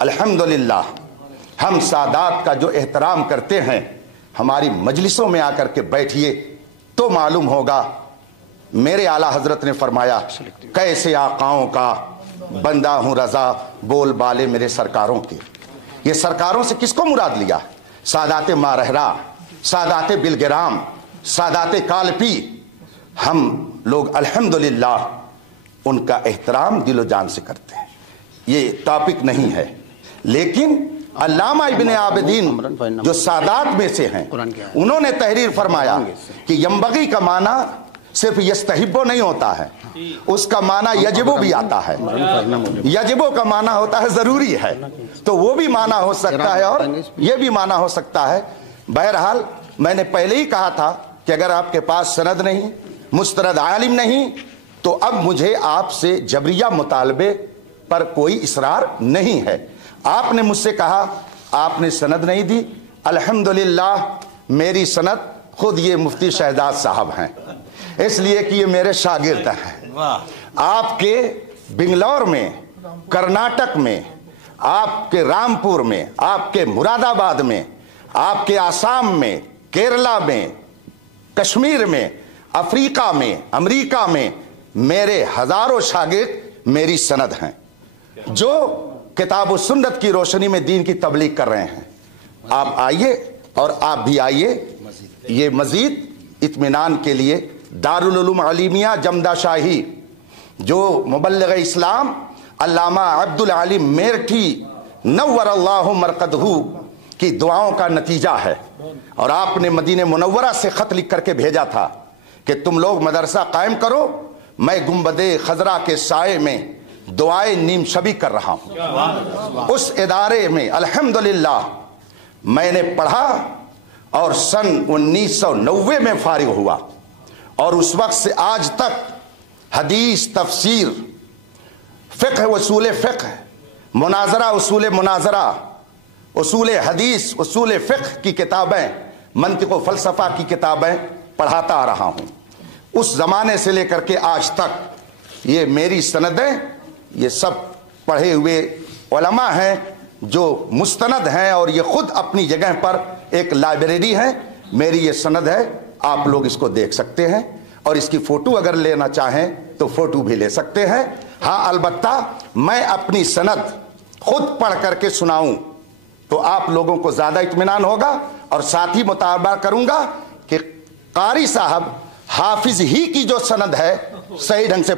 अल्हम्दुलिल्लाह हम सादात का जो एहतराम करते हैं, हमारी मजलिसों में आकर के बैठिए तो मालूम होगा। मेरे आला हजरत ने फरमाया, कैसे आकाओं का बंदा हूं रजा, बोल बाले मेरे सरकारों के। ये सरकारों से किसको मुराद लिया? सादाते मारहरा, सादाते बिलगिराम, सादाते कालपी। हम लोग अल्हम्दुलिल्लाह उनका एहतराम दिलो जान से करते हैं। ये टॉपिक नहीं है, लेकिन अल्लामा इब्ने आबिदीन जो सादात में से हैं, उन्होंने तहरीर फरमाया कि यंबगी का माना सिर्फ यस्तहिब्बो नहीं होता है, उसका माना यजिबो भी आता है। यजिबो का माना होता है जरूरी है, तो वो भी माना हो सकता है और ये भी माना हो सकता है। बहरहाल मैंने पहले ही कहा था कि अगर आपके पास सनद नहीं, मुस्तरद आलिम नहीं, तो अब मुझे आपसे जबरिया मुतालबे पर कोई इसरार नहीं है। आपने मुझसे कहा आपने सनद नहीं दी, अल्हम्दुलिल्लाह मेरी सनद खुद ये मुफ्ती शहजाद साहब हैं, इसलिए कि ये मेरे शागिर्द हैं। आपके बिंगलौर में, कर्नाटक में, आपके रामपुर में, आपके मुरादाबाद में, आपके आसाम में, केरला में, कश्मीर में, अफ्रीका में, अमेरिका में मेरे हजारों शागिर्द मेरी सनद हैं, जो किताब व सुन्नत की रोशनी में दीन की तबलीग कर रहे हैं। आप आइए और आप भी आइए। ये मजीद इत्मीनान के लिए दारुल उलूम अलीमिया जमदा शाही, जो मुबल्लिग इस्लाम अल्लामा अब्दुल अलीम मेरठी नव्वरल्लाहु मरकदहू की दुआओं का नतीजा है। और आपने मदीने मुनव्वरा से खत लिख करके भेजा था कि तुम लोग मदरसा कायम करो, मैं गुंबदे खजरा के साए में दुआए नीम शबी कर रहा हूं। उस इदारे में अल्हम्दुलिल्लाह मैंने पढ़ा और सन 1990 में फारिग हुआ, और उस वक्त से आज तक हदीस, तफसीर, फ़िक़्ह, उसूल फ़िक़्ह, मुनाजरा, उसूल मुनाजरा, उसूल हदीस, उसूल फ़िक़्ह की किताबें, मंतिक़ व फ़लसफ़ा की किताबें पढ़ाता आ रहा हूँ। उस ज़माने से लेकर के आज तक ये मेरी सनदें, ये सब पढ़े हुए उलमा हैं जो मुस्तनद हैं, और ये खुद अपनी जगह पर एक लाइब्रेरी है। मेरी ये सनद है, आप लोग इसको देख सकते हैं, और इसकी फ़ोटो अगर लेना चाहें तो फ़ोटो भी ले सकते हैं। हाँ, अलबत्ता मैं अपनी सनद खुद पढ़ करके सुनाऊं तो आप लोगों को ज़्यादा इत्मीनान होगा, और साथ ही मुतालबा करूंगा कि कारी साहब हाफिज ही की जो सनद है सही ढंग से